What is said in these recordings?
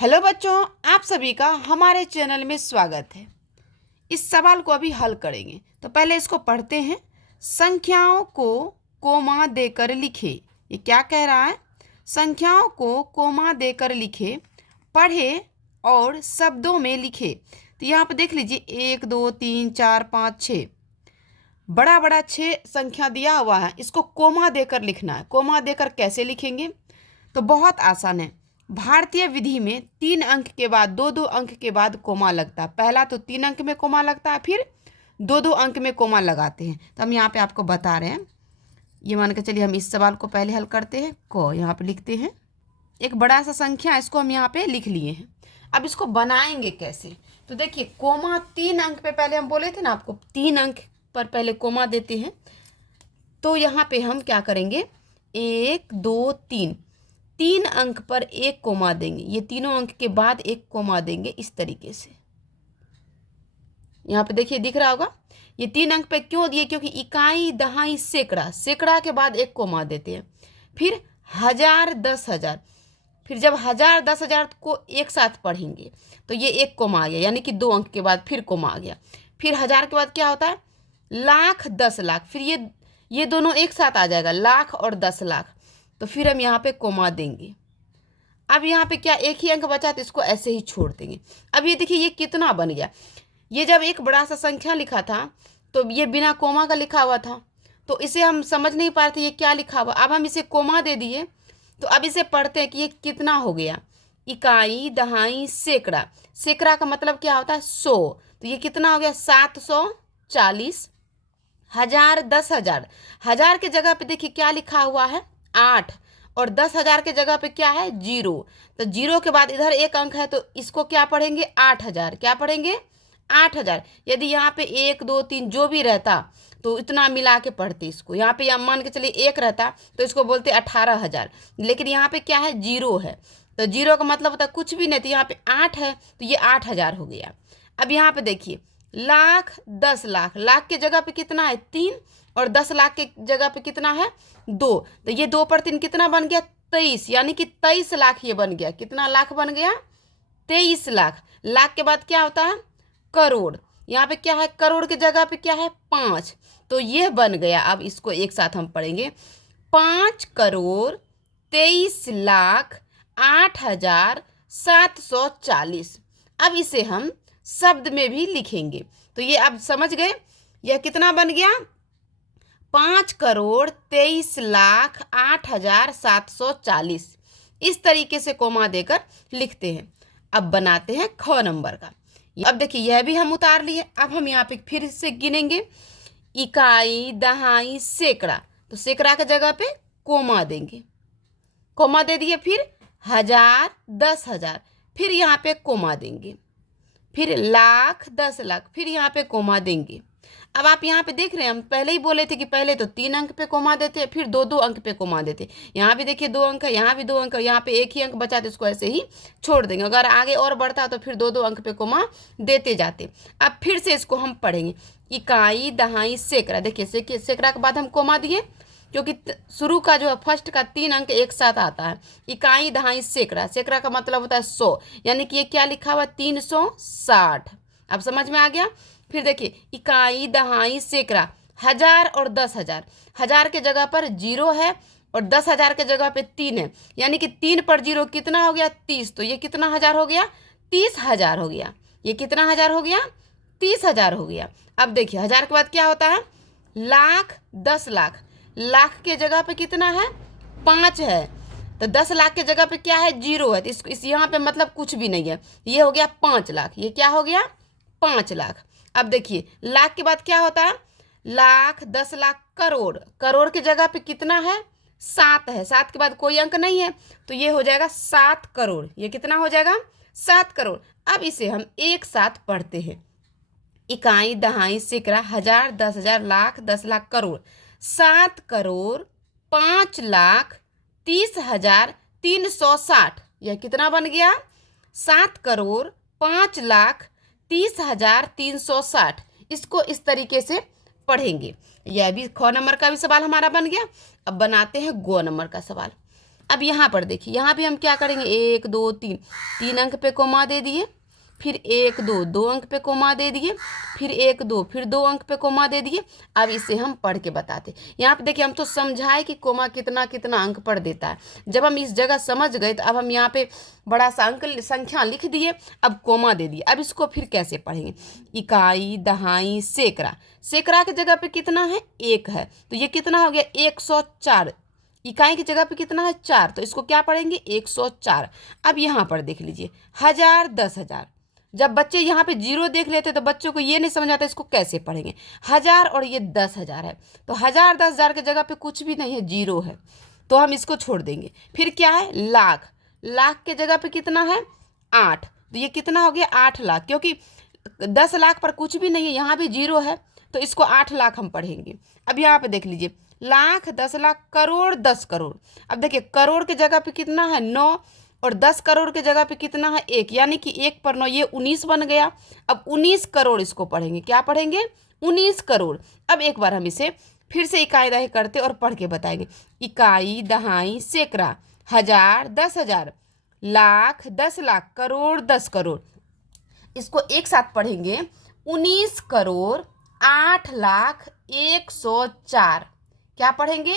Hello बच्चों, आप सभी का हमारे चैनल में स्वागत है। इस सवाल को अभी हल करेंगे, तो पहले इसको पढ़ते हैं। संख्याओं को कोमा देकर लिखे। ये क्या कह रहा है? संख्याओं को कोमा देकर लिखे, पढ़े और शब्दों में लिखे। तो यहाँ पर देख लीजिए, 1 2 3 4 5 6 बड़ा बड़ा 6 संख्या दिया हुआ है। इसको कोमा देकर लिखना है। कोमा देकर कैसे लिखेंगे? तो बहुत आसान है। भारतीय विधि में 3 अंक के बाद 2-2 अंक के बाद कोमा लगता है। पहला तो 3 अंक में कोमा लगता है, फिर 2-2 अंक में कोमा लगाते हैं। तो हम यहाँ पे आपको बता रहे हैं। ये मान के चलिए, हम इस सवाल को पहले हल करते हैं। को यहाँ पे लिखते हैं, एक बड़ा सा संख्या, इसको हम यहाँ पे लिख लिए हैं। अब इसको बनाएंगे कैसे? तो देखिए, कोमा 3 अंक पे पहले हम बोले थे ना आपको, 3 अंक पर पहले कोमा देते हैं। तो यहाँ पे हम क्या करेंगे, 1 2 3 3 अंक पर एक कोमा देंगे। ये तीनों अंक के बाद एक कोमा देंगे इस तरीके से। यहाँ पे देखिए, दिख रहा होगा। ये 3 अंक पे क्यों दिए? क्योंकि इकाई, दहाई, सैकड़ा, सैकड़ा के बाद एक कोमा देते हैं। फिर 1000, 10,000। फिर जब 1000, 10,000 को एक साथ पढ़ेंगे तो ये एक कोमा आ गया, यानी कि 2 अंक के बाद फिर कोमा आ गया। फिर 1000 के बाद क्या होता है? लाख, 10 लाख। फिर ये दोनों एक साथ आ जाएगा, लाख और 10 लाख। तो फिर हम यहाँ पे कोमा देंगे। अब यहाँ पे क्या, एक ही अंक बचा, तो इसको ऐसे ही छोड़ देंगे। अब ये देखिए, ये कितना बन गया। ये जब एक बड़ा सा संख्या लिखा था तो ये बिना कोमा का लिखा हुआ था, तो इसे हम समझ नहीं पा रहे थे ये क्या लिखा हुआ। अब हम इसे कोमा दे दिए, तो अब इसे पढ़ते हैं कि ये कितना हो गया। इकाई, दहाई, सैकड़ा। सैकड़ा का मतलब क्या होता है? 100। तो ये कितना हो गया? 740। 1000, 10,000। 1000 के जगह पे देखिए क्या लिखा हुआ है? 8। और 10,000 के जगह पे क्या है? 0। तो 0 के बाद इधर एक अंक है, तो इसको क्या पढ़ेंगे? 8,000। क्या पढ़ेंगे? 8,000। यदि यहाँ पे 1 2 3 जो भी रहता तो इतना मिला के पढ़ते इसको। यहाँ पे मान के चलिए 1 रहता तो इसको बोलते 18,000। लेकिन यहाँ पे क्या है? 0 है। तो 0 का मतलब होता है कुछ भी नहीं। तो यहाँ पे 8 है, तो ये 8,000 हो गया। अब यहाँ पे देखिए, लाख, 10 लाख। लाख के जगह पे कितना है? 3। और 10 लाख के जगह पे कितना है? 2। तो ये 2 पर 3 कितना बन गया? 23। यानी कि 23 लाख ये बन गया। कितना लाख बन गया? 23 लाख। लाख के बाद क्या होता है? करोड़। यहाँ पे क्या है? करोड़ के जगह पे क्या है? 5। तो ये बन गया। अब इसको एक साथ हम पढ़ेंगे। 5,23,08,740। अब इसे हम शब्द में भी लिखेंगे। तो ये अब समझ गए, यह कितना बन गया? 5,23,08,740। इस तरीके से कोमा देकर लिखते हैं। अब बनाते हैं ख नंबर का। अब देखिए, यह भी हम उतार लिए। अब हम यहाँ पे फिर से गिनेंगे। इकाई, दहाई, सैकड़ा। तो सैकड़ा के जगह पे कोमा देंगे। कोमा दे दिए। फिर 1000, 10,000। फिर यहाँ पे कोमा देंगे। फिर लाख, 10 लाख। फिर यहाँ पे कोमा देंगे। अब आप यहाँ पे देख रहे हैं, हम पहले ही बोले थे कि पहले तो 3 अंक पे कोमा देते, फिर 2-2 अंक पे कोमा देते। यहाँ भी देखिए 2 अंक है, यहाँ भी 2 अंक है, यहाँ पे एक ही अंक बचा तो इसको ऐसे ही छोड़ देंगे। अगर आगे और बढ़ता तो फिर 2-2 अंक पे कोमा देते जाते। अब फिर से इसको हम पढ़ेंगे। इकाई, दहाई, सैकड़ा। देखिए, सैकड़ा के बाद हम कोमा दिए, क्योंकि शुरू का जो फर्स्ट का 3 अंक एक साथ आता है। इकाई, दहाई, सैकड़ा। सैकड़ा का मतलब होता है 100, यानी कि ये क्या लिखा हुआ? 360। अब समझ में आ गया? फिर देखिए, इकाई, दहाई, सैकड़ा। 1000 और 10,000। 1000 के जगह पर 0 है और 10,000 के जगह पे 3 है, यानी कि 3 पर 0 कितना हो गया? 30। तो ये कितना हजार हो गया? 30,000 हो गया। ये कितना हजार हो गया? 30,000 हो गया। अब देखिए, 1000 के बाद क्या होता है? लाख, 10 लाख। लाख के जगह पे कितना है? 5 है। तो 10 लाख के जगह पे क्या है? 0 है। तो इस यहाँ पे मतलब कुछ भी नहीं है। ये हो गया 5 लाख। ये क्या हो गया? 5 लाख। अब देखिए, लाख के बाद क्या होता है? लाख, 10 लाख, करोड़। करोड़ के जगह पे कितना है? 7 है। 7 के बाद कोई अंक नहीं है, तो ये हो जाएगा 7 करोड़। ये कितना हो जाएगा? 7 करोड़। अब इसे हम एक साथ पढ़ते हैं। इकाई, दहाई, सैकड़ा, 1000, 10,000, लाख, 10 लाख, करोड़। 7 करोड़ 5,30,360। यह कितना बन गया? 7 करोड़ 5,30,360। इसको इस तरीके से पढ़ेंगे। यह भी ख नंबर का भी सवाल हमारा बन गया। अब बनाते हैं गो नंबर का सवाल। अब यहाँ पर देखिए, यहाँ भी हम क्या करेंगे, 1 2 3, 3 अंक पे कोमा दे दिए, फिर 1 2, 2 अंक पे कोमा दे दिए, फिर 1 2, फिर 2 अंक पे कोमा दे दिए। अब इसे हम पढ़ के बताते। यहाँ पे देखिए, हम तो समझाए कि कोमा कितना कितना अंक पढ़ देता है। जब हम इस जगह समझ गए तो अब हम यहाँ पे बड़ा सा अंक संख्या लिख दिए, अब कोमा दे दिए। अब इसको फिर कैसे पढ़ेंगे, इकाई, दहाई, सैकड़ा। सैकड़ा की जगह पे कितना है, 1 है, तो ये कितना हो गया, 104। इकाई की जगह पे कितना है, 4, तो इसको क्या पढ़ेंगे, 104। अब यहाँ पर देख लीजिए, 1000, 10,000। जब बच्चे यहाँ पे 0 देख लेते तो बच्चों को ये नहीं समझ आता इसको कैसे पढ़ेंगे। 1000 और ये 10,000 है, तो 1000 10,000 की जगह पे कुछ भी नहीं है, 0 है, तो हम इसको छोड़ देंगे। फिर क्या है, लाख। लाख के जगह पे कितना है, 8, तो ये कितना हो गया, 8 लाख, क्योंकि 10 लाख पर कुछ भी नहीं है, यहाँ भी 0 है, तो इसको 8 लाख हम पढ़ेंगे। अब यहाँ पे देख लीजिए, लाख, 10 लाख, करोड़, 10 करोड़। अब देखिए, करोड़ के जगह पे कितना है, 9, और 10 करोड़ के जगह पे कितना है, 1, यानी कि 1 पर 9, ये 19 बन गया। अब 19 करोड़ इसको पढ़ेंगे, क्या पढ़ेंगे, 19 करोड़। अब एक बार हम इसे फिर से इकाई दहाई करते और पढ़ के बताएंगे। इकाई, दहाई, सैकड़ा, 1000, 10,000, लाख, 10 लाख, करोड़, 10 करोड़। इसको एक साथ पढ़ेंगे, 19 करोड़ 8 लाख 104। क्या पढ़ेंगे,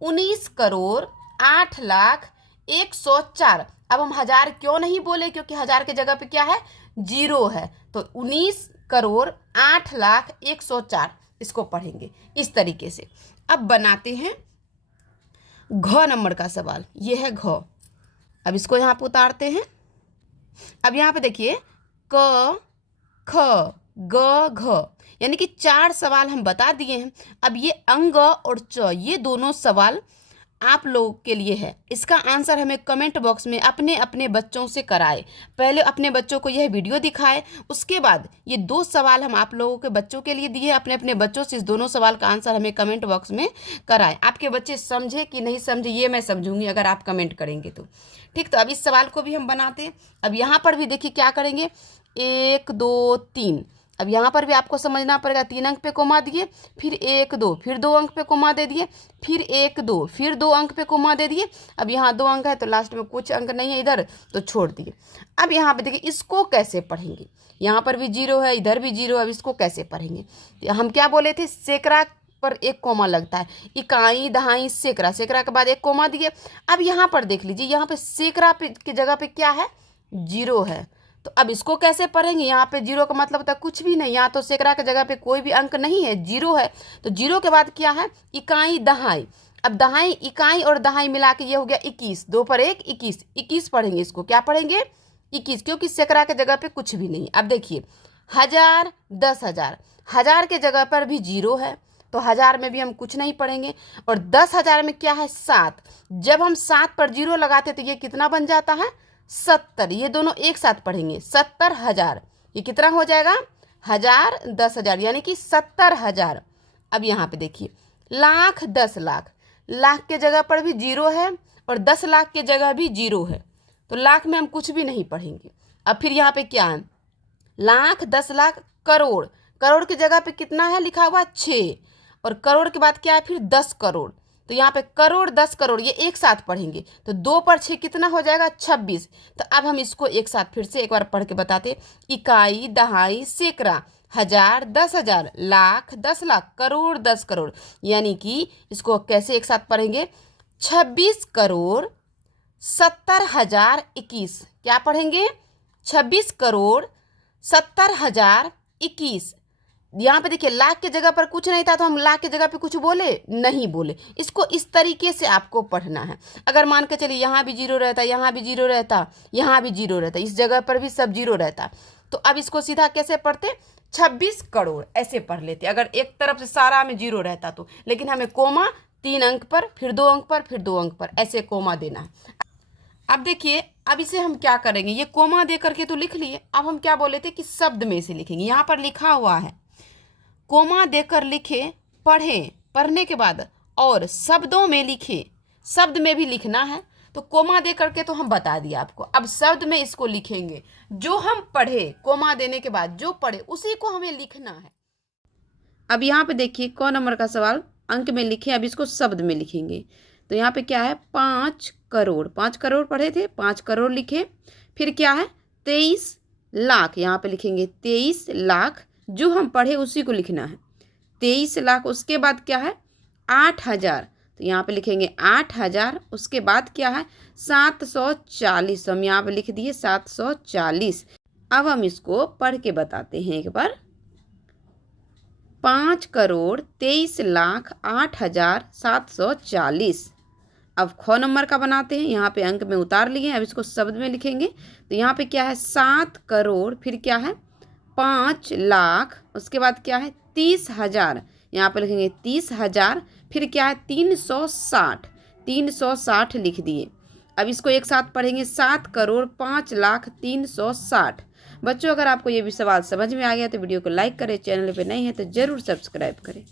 19 करोड़ 8 लाख 104। अब हम 1000 क्यों नहीं बोले, क्योंकि 1000 के जगह पे क्या है, 0 है, तो 19 करोड़ 8 लाख 104 इसको पढ़ेंगे इस तरीके से। अब बनाते हैं घ नंबर का सवाल। ये है घ। अब इसको यहाँ पे उतारते हैं। अब यहाँ पे देखिए, क, ख, ग, घ, यानी कि 4 सवाल हम बता दिए हैं। अब ये अंग और च, ये दोनों सवाल आप लोगों के लिए है। इसका आंसर हमें कमेंट बॉक्स में अपने अपने बच्चों से कराए। पहले अपने बच्चों को यह वीडियो दिखाए, उसके बाद ये 2 सवाल हम आप लोगों के बच्चों के लिए दिए। अपने अपने बच्चों से इस दोनों सवाल का आंसर हमें कमेंट बॉक्स में कराए। आपके बच्चे समझे कि नहीं समझे ये मैं समझूंगी अगर आप कमेंट करेंगे तो। ठीक, तो अब इस सवाल को भी हम बनाते हैं। अब यहाँ पर भी देखिए क्या करेंगे, 1 2 3। अब यहाँ पर भी आपको समझना पड़ेगा, 3 अंक पे कोमा दिए, फिर 1 2, फिर 2 अंक पे कोमा दे दिए, फिर 1 2, फिर 2 अंक पे कोमा दे दिए। अब यहाँ 2 अंक है तो लास्ट में कुछ अंक नहीं है इधर, तो छोड़ दिए। अब यहाँ पे देखिए, इसको कैसे पढ़ेंगे, यहाँ पर भी 0 है, इधर भी 0। अब इसको कैसे पढ़ेंगे, हम क्या बोले थे, सैकड़ा पर 1 कोमा लगता है। इकाई, दहाई, सैकड़ा, सैकड़ा के बाद 1 कोमा दिए। अब यहाँ पर देख लीजिए, यहाँ पे सैकड़ा पे की जगह पे क्या है, 0 है, तो अब इसको कैसे पढ़ेंगे। यहाँ पे 0 का मतलब होता है कुछ भी नहीं, यहाँ तो सैकड़ा के जगह पे कोई भी अंक नहीं है, 0 है, तो 0 के बाद क्या है, इकाई, दहाई। अब दहाई, इकाई और दहाई मिला के ये हो गया 21, 2 पर 1 21, 21 पढ़ेंगे। इसको क्या पढ़ेंगे, 21, क्योंकि सैकड़ा के जगह पे कुछ भी नहीं। अब देखिए, 1000, 10,000, 1000 के जगह पर भी 0 है, तो 1000 में भी हम कुछ नहीं पढ़ेंगे। और 10,000 में क्या है, 7। जब हम 7 पर 0 लगाते तो ये कितना बन जाता है, 70। ये दोनों एक साथ पढ़ेंगे, 70,000। ये कितना हो जाएगा, 1000, 10,000, यानी कि 70,000। अब यहाँ पे देखिए, लाख, 10 लाख, लाख के जगह पर भी 0 है और 10 लाख के जगह भी 0 है, तो लाख में हम कुछ भी नहीं पढ़ेंगे। अब फिर यहाँ पे क्या है, लाख, 10 लाख, करोड़, करोड़ की जगह पे कितना है लिखा हुआ, 6, और करोड़ के बाद क्या है, फिर 10 करोड़, तो यहाँ पे करोड़, 10 करोड़ ये एक साथ पढ़ेंगे, तो 2 पर 6 कितना हो जाएगा, 26। तो अब हम इसको एक साथ फिर से एक बार पढ़ के बताते। इकाई, दहाई, सैकड़ा, 1000, 10,000, लाख, 10 लाख, करोड़, 10 करोड़, यानी कि इसको कैसे एक साथ पढ़ेंगे, 26 करोड़ 70,021। क्या पढ़ेंगे, 26 करोड़ 70,021। यहाँ पे देखिए, लाख के जगह पर कुछ नहीं था तो हम लाख के जगह पे कुछ बोले नहीं बोले। इसको इस तरीके से आपको पढ़ना है। अगर मान के चलिए यहाँ भी 0 रहता, यहाँ भी 0 रहता, यहाँ भी 0 रहता, इस जगह पर भी सब 0 रहता, तो अब इसको सीधा कैसे पढ़ते, 26 करोड़ ऐसे पढ़ लेते अगर एक तरफ से सारा में 0 रहता तो। लेकिन हमें कोमा 3 अंक पर, फिर 2 अंक पर, फिर 2 अंक पर, ऐसे कोमा देना है। अब देखिए, अब इसे हम क्या करेंगे, ये कोमा दे करके तो लिख लिए, अब हम क्या बोले थे कि शब्द में से लिखेंगे। यहाँ पर लिखा हुआ है, कोमा देकर लिखे, पढ़ें, पढ़ने के बाद और शब्दों में लिखे, शब्द में भी लिखना है। तो कोमा दे करके तो हम बता दिया आपको, अब शब्द में इसको लिखेंगे। जो हम पढ़े, कोमा देने के बाद जो पढ़े उसी को हमें लिखना है। अब यहाँ पे देखिए, क नंबर का सवाल अंक में लिखे, अब इसको शब्द में लिखेंगे। तो यहाँ पे क्या है, 5 करोड़, 5 करोड़ पढ़े थे, 5 करोड़ लिखे। फिर क्या है 23 लाख, यहाँ पे लिखेंगे 23 लाख, जो हम पढ़े उसी को लिखना है 23 लाख। उसके बाद क्या है 8,000, तो यहाँ पे लिखेंगे 8,000। उसके बाद क्या है 740, हम यहाँ पे लिख दिए 740। अब हम इसको पढ़ के बताते हैं एक बार। 5,23,08,740। अब ख नंबर का बनाते हैं, यहाँ पे अंक में उतार लिए, अब इसको शब्द में लिखेंगे। तो यहाँ पे क्या है 7 करोड़, फिर क्या है 5 लाख, उसके बाद क्या है 30,000, यहाँ पे लिखेंगे 30,000। फिर क्या है 360, 360 लिख दिए। अब इसको एक साथ पढ़ेंगे 7 करोड़ 5 लाख 360। बच्चों, अगर आपको ये भी सवाल समझ में आ गया तो वीडियो को लाइक करें, चैनल पे नए हैं तो ज़रूर सब्सक्राइब करें।